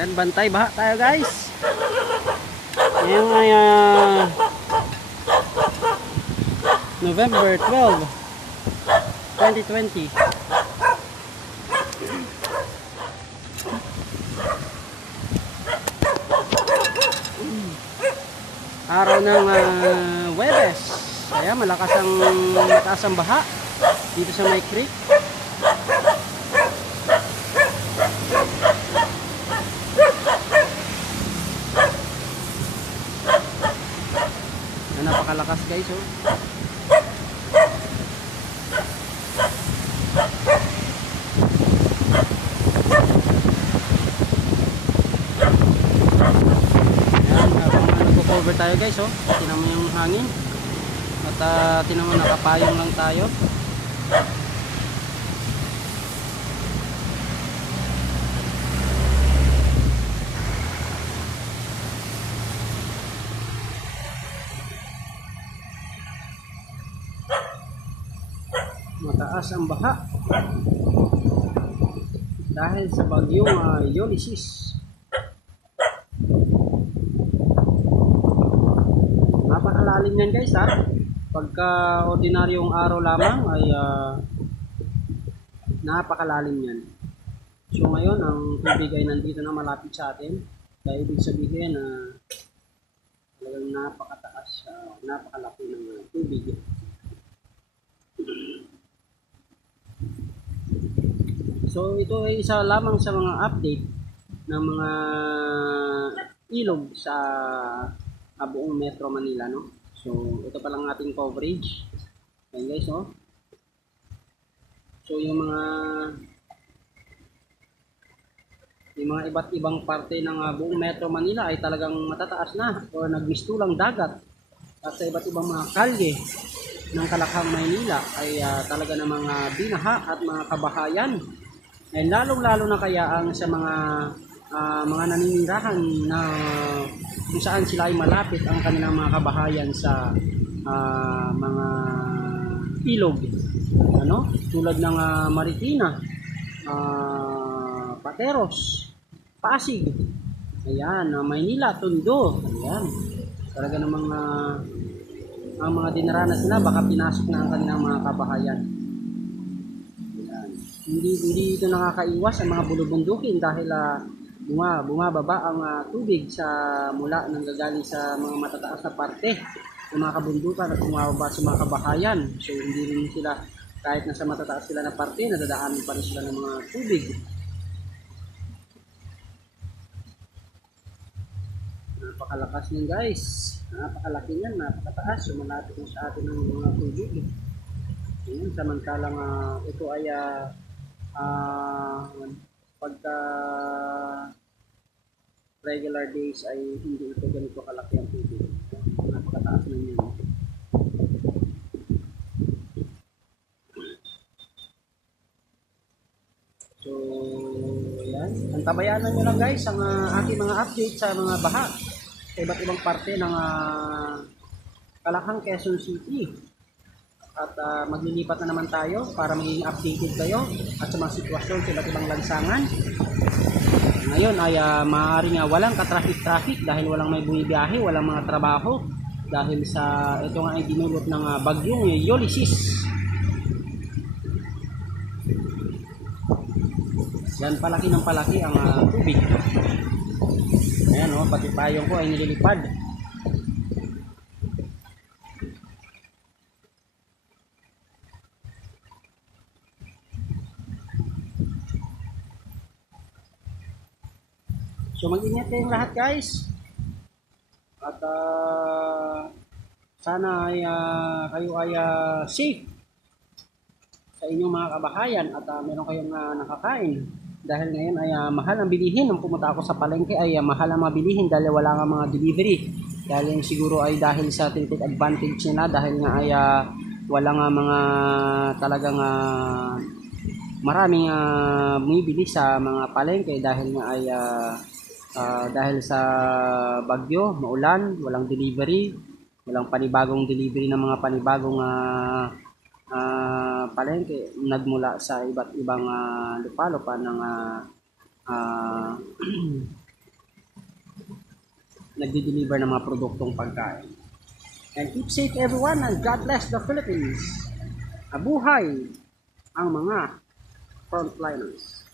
Yan, bantay baha tayo guys. Ngayon ay November 12, 2020. Araw ng Huwebes. Kaya mataas ang baha dito sa May Creek. Napakalakas guys, oh. Yan, nagko-cover tayo guys, oh. Tingnan mo yung hangin. At tingnan mo, nakapayong lang tayo. Mataas ang baha dahil sa bagyong Ulysses. Napakalalim yan guys, ha. Pagka ordinaryong araw lamang ay napakalalim yan. So ngayon ang tubig ay nandito na malapit sa atin, kaya ibig sabihin na talagang napakataas, napakalaki ng tubig. So ito ay isa lamang sa mga update ng mga ilog sa buong Metro Manila, no? So ito pa lang ating coverage. Ayan guys, oh. So yung mga iba't ibang parte ng buong Metro Manila ay talagang matataas na o nagmistulang dagat. At sa iba't ibang mga kalye ng Kalakhang, Maynila ay talaga ng mga binaha at mga kabahayan. And lalong-lalo na kaya ang sa mga naninirahan na kung saan sila ay malapit ang kanilang mga kabahayan sa mga ilog, ano, tulad ng Marikina, Pateros, Pasig, ayan, Maynila, Tondo, ayan, talaga namang ang mga dinaranas nila baka pinasok na ang kanilang mga kabahayan. Hindi ito nakakaiwas ang mga bulubundukin dahil bumababa ang tubig mula nang gagaling sa mga matataas na parte ng mga kabundukan at bumababa sa mga kabahayan. So hindi rin sila, kahit nasa matataas sila na parte, nadadaanan pa rin sila ng mga tubig. Napakalakas niyan guys, napakalaki niyan, napakataas, sumalapit na sa atin ng mga tubig. Ayan, samantalang ito ay pagka regular days ay hindi ito ganito kalaki ang tubig. Napakataas na yun. So yan, antabayanan nyo lang guys ang aking mga update sa mga baha sa iba't ibang parte ng Kalakhang, Quezon City. At maglilipat na naman tayo para maging updated kayo at sa mga sitwasyon sa iba't ibang lansangan. Ngayon ay maaaring walang ka-traffic dahil walang may bumibiyahe, walang mga trabaho dahil sa ito nga ay dinulot ng bagyong Ulysses. Yan, palaki ng palaki ang tubig. Ayan, oh, pati payong ko ay nililipad. So mag-ingat kayong lahat guys. At sana ay kayo ay safe sa inyong mga kabahayan at meron kayong nakakain. Dahil ngayon ay mahal ang bilihin. Nung pumunta ako sa palengke ay mahal ang mga bilihin dahil wala nga mga delivery. Dahil siguro ay dahil sa tinitake advantage nila dahil nga ay wala nga mga talagang maraming bumibili sa mga palengke dahil nga ay dahil sa bagyo, maulan, walang delivery, walang panibagong delivery ng mga panibagong palengke nagmula sa iba't ibang lupa-lupa ng nagde-deliver ng mga produktong pagkain. And keep safe everyone and God bless the Philippines. Abuhay ang mga frontliners.